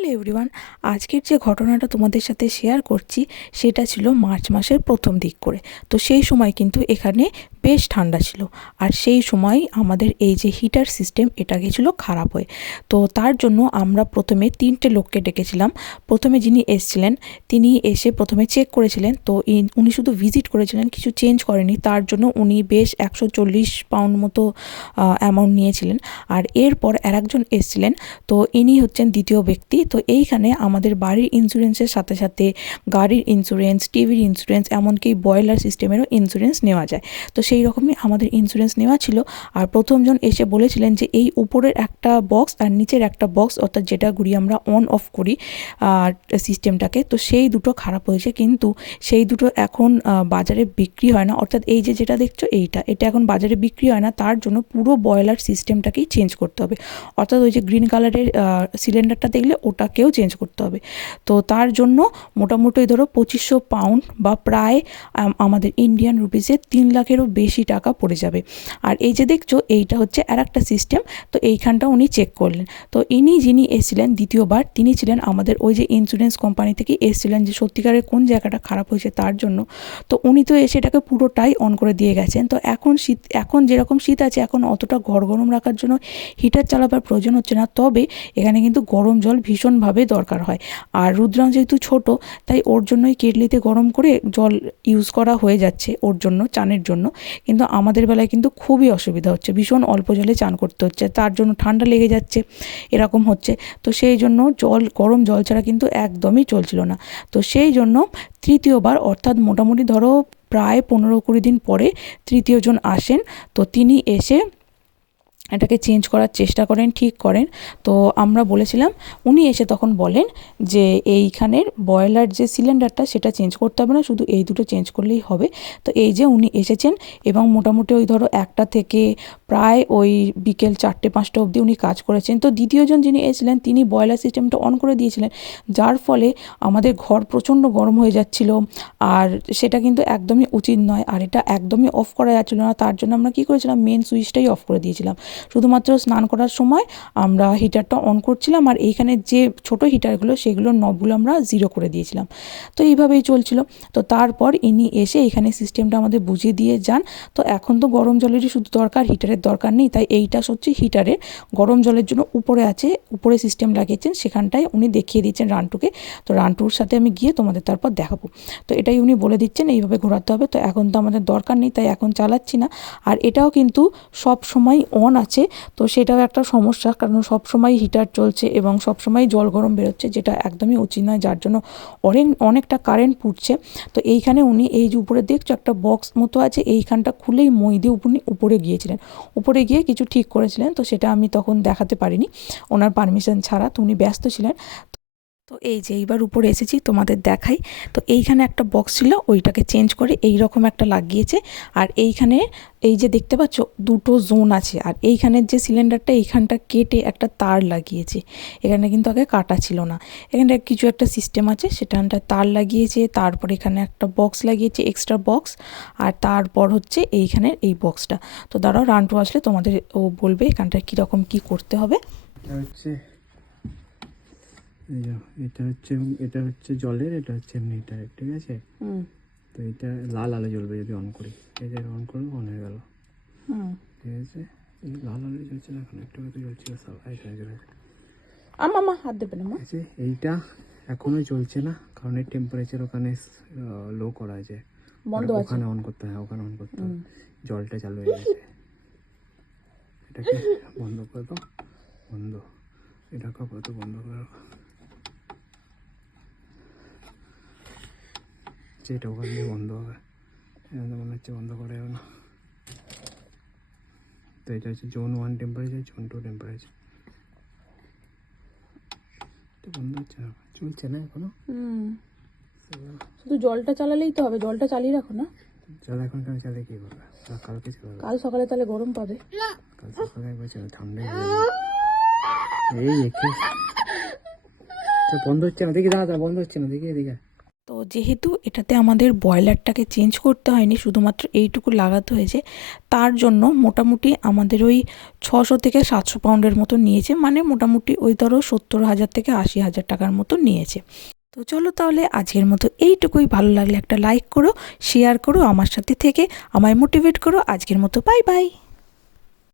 Hello everyone, আজকের যে ঘটনাটা তোমাদের সাথে শেয়ার করছি সেটা ছিল মার্চ মাসের প্রথম দিক করে। তো সেই সময় কিন্তু এখানে বেশ ঠান্ডা ছিল, আর সেই সময় আমাদের এই যে হিটার সিস্টেম এটা গেছিলো খারাপ হয়ে। তো তার জন্য আমরা প্রথমে 3টে লোককে ডেকেছিলাম। প্রথমে যিনি এসছিলেন তিনি এসে প্রথমে চেক করেছিলেন, তো উনি শুধু ভিজিট করেছিলেন, কিছু চেঞ্জ করেনি। তার জন্য উনি বেশ 140 পাউন্ড মতো অ্যামাউন্ট নিয়েছিলেন। আর এরপর আরেকজন এসছিলেন, তো ইনি হচ্ছেন দ্বিতীয় ব্যক্তি। তো এইখানে আমাদের বাড়ির ইন্স্যুরেন্সের সাথে সাথে গাড়ির ইন্স্যুরেন্স, টিভির ইন্স্যুরেন্স, এমনকি বয়লার সিস্টেমেরও ইন্স্যুরেন্স নেওয়া যায়। তো সেই রকমই আমাদের ইন্স্যুরেন্স নেওয়া ছিল। আর প্রথমজন এসে বলেছিলেন যে এই উপরের একটা বক্স আর নিচের একটা বক্স, অর্থাৎ যেটা ঘুরিয়ে আমরা অন অফ করি সিস্টেমটাকে, তো সেই দুটো খারাপ হয়েছে। কিন্তু সেই দুটো এখন বাজারে বিক্রি হয় না, অর্থাৎ এই যে যেটা দেখছো এটা এখন বাজারে বিক্রি হয় না। তার জন্য পুরো বয়লার সিস্টেমটাকেই চেঞ্জ করতে হবে, অর্থাৎ ওই যে গ্রিন কালারের সিলিন্ডারটা দেখলে ওটাকেও চেঞ্জ করতে হবে। তো তার জন্য মোটামুটি ধরো 2500 পাউন্ড বা প্রায় আমাদের ইন্ডিয়ান রুপিসে 3 লাখেরও বেশি টাকা পড়ে যাবে। আর এই যে দেখছো এইটা হচ্ছে আর একটা সিস্টেম। তো এইখানটা উনি চেক করলেন। তো যিনি এসেছিলেন দ্বিতীয়বার, তিনি ছিলেন আমাদের ওই যে ইন্স্যুরেন্স কোম্পানি থেকে এসেছিলেন, যে সত্যিকারের কোন জায়গাটা খারাপ হয়েছে তার জন্য। তো উনি তো এসে এটাকে পুরোটাই অন করে দিয়ে গেছেন। তো এখন যেরকম শীত আছে, এখন অতটা ঘর গরম রাখার জন্য হিটার চালাবার প্রয়োজন হচ্ছে না। তবে এখানে কিন্তু গরম জল ভীষণভাবে দরকার হয়। আর রুদ্রাংশ যেহেতু ছোট, তাই ওর জন্যই কেটলিতে গরম করে জল ইউজ করা হয়ে যাচ্ছে ওর জন্য, চানের জন্য। কিন্তু আমাদের বেলায় কিন্তু খুবই অসুবিধা হচ্ছে, ভীষণ অল্প জলে চান করতে হচ্ছে, তার জন্য ঠান্ডা লেগে যাচ্ছে, এরকম হচ্ছে। তো সেই জন্য গরম জল ছাড়া কিন্তু একদমই চলছিল না। তো সেই জন্য তৃতীয়বার, অর্থাৎ মোটামুটি ধরো প্রায় 15-20 দিন পরে তৃতীয়জন আসেন। তো তিনি এসে এটাকে চেঞ্জ করার চেষ্টা করেন, ঠিক করেন। তো আমরা বলেছিলাম, উনি এসে তখন বলেন যে এইখানের বয়লার যে সিলিন্ডারটা সেটা চেঞ্জ করতে হবে না, শুধু এই দুটো চেঞ্জ করলেই হবে। তো এই যে উনি এসেছেন এবং মোটামুটি ওই ধরো 1টা থেকে প্রায় ওই বিকেল 4টে-5টা অবধি উনি কাজ করেছেন। তো দ্বিতীয়জন যিনি এসেছিলেন তিনি বয়লার সিস্টেমটা অন করে দিয়েছিলেন, যার ফলে আমাদের ঘর প্রচণ্ড গরম হয়ে যাচ্ছিল। আর সেটা কিন্তু একদমই উচিত নয়, আর এটা একদমই অফ করা যাচ্ছিল না। তার জন্য আমরা কী করেছিলাম, মেন সুইচটাই অফ করে দিয়েছিলাম। শুধুমাত্র স্নান করার সময় আমরা হিটারটা অন করছিলাম, আর এইখানে যে ছোটো হিটারগুলো সেগুলোর নবগুলো আমরা 0 করে দিয়েছিলাম। তো এইভাবেই চলছিল। তো তারপর ইনি এসে এখানে সিস্টেমটা আমাদের বুঝিয়ে দিয়ে যান। তো এখন তো গরম জলেরই শুধু দরকার, হিটারের দরকার নেই। তাই এইটা হচ্ছে হিটারের, গরম জলের জন্য উপরে আছে, উপরে সিস্টেম লাগিয়েছেন, সেখানটায় উনি দেখিয়ে দিচ্ছেন রান্টুকে। তো রান্টুর সাথে আমি গিয়ে তোমাদের তারপর দেখাবো। তো এটাই উনি বলে দিচ্ছেন, এইভাবে ঘোরাতে হবে। তো এখন তো আমাদের দরকার নেই, তাই এখন চালাচ্ছি না। আর এটাও কিন্তু সব সময় অন আছে। তো সেটাও একটা সমস্যা, কারণ সবসময় হিটার চলছে এবং সবসময় জল গরম বেরোচ্ছে, যেটা একদমই উচিত নয়, যার জন্য অনেকটা কারেন্ট পুড়ছে। তো এইখানে উনি এই যে উপরে দেখছো একটা বক্স মতো আছে, এইখানটা খুলেই মই দিয়ে উনি উপরে গিয়েছিলেন, উপরে গিয়ে কিছু ঠিক করেছিলেন। তো সেটা আমি তখন দেখাতে পারিনি ওনার পারমিশন ছাড়া, তো উনি ব্যস্ত ছিলেন। তো এই যে এইবার উপরে এসেছি তোমাদের দেখাই। তো এইখানে একটা বক্স ছিল, ওইটাকে চেঞ্জ করে এই রকম একটা লাগিয়েছে। আর এইখানে এই যে দেখতে পাচ্ছ দুটো জোন আছে, আর এইখানের যে সিলিন্ডারটা এইখানটা কেটে একটা তার লাগিয়েছে। এখানে কিন্তু আগে কাটা ছিল না, এখানটা কিছু একটা সিস্টেম আছে, সেখানটা তার লাগিয়েছে। তারপর এখানে একটা বক্স লাগিয়েছে, এক্সট্রা বক্স। আর তারপর হচ্ছে এইখানের এই বক্সটা। তো দাঁড়াও, রান্টু আসলে তোমাদের ও বলবে এখানটা কীরকম কী করতে হবে। এটা হচ্ছে জলের, এটা হচ্ছে এমনি হিটার, ঠিক আছে? তো এটা লাল আলো জ্বলবে যদি অন করি, এই যে অন করবো, অন হয়ে গেল, ঠিক আছে? এই লাল আলো জ্বলছে না, এখন একটু হয়তো জ্বলছিল, সব এখানে জ্বলেছে। আমা হাত দেবে না। ঠিক আছে, এইটা এখনোই চলছে না, কারণ এর টেম্পারেচার ওখানে লো করা আছে, ওখানে অন করতে হয়, ওখানে অন করতে হয়। জলটা চালু হয়ে গেছে, এটাকে বন্ধ করে দাও, বন্ধ, এটাকে আপাতত বন্ধ করে রাখো। এটা ওখান দিয়ে বন্ধ হবে, মনে হচ্ছে বন্ধ করে যাবে না। তো এটা হচ্ছে জোন 1 টেম্পারেচার, জোন 2 টেম্পারেচার। এটা বন্ধ হচ্ছে না, চলছে না এখনো। শুধু জলটা চালালেই তো হবে, জলটা চালিয়ে রাখো না। জল এখন কেন চালিয়ে কি করবে? কালকে চালাবে, কাল সকালে তাহলে গরম পাবে। কাল সকালে একবার চালাবে, ঠান্ডাই হয়ে যাবে। এই একে তো বন্ধ হচ্ছে না, দেখি দাঁড়া, বন্ধ হচ্ছে না, দেখি এদিকে। তো যেহেতু এটাতে আমাদের বয়লারটাকে চেঞ্জ করতে হয়নি, শুধুমাত্র এইটুকু লাগাতে হয়েছে, তার জন্য মোটামুটি আমাদের ওই 600 থেকে 700 পাউন্ডের মতো নিয়েছে, মানে মোটামুটি ওই ধরো 70,000 থেকে 80,000 টাকার মতো নিয়েছে। তো চলো তাহলে আজকের মতো এইটুকুই। ভালো লাগলে একটা লাইক করো, শেয়ার করো, আমার সাথে থেকে আমায় মোটিভেট করো। আজকের মতো বাই বাই।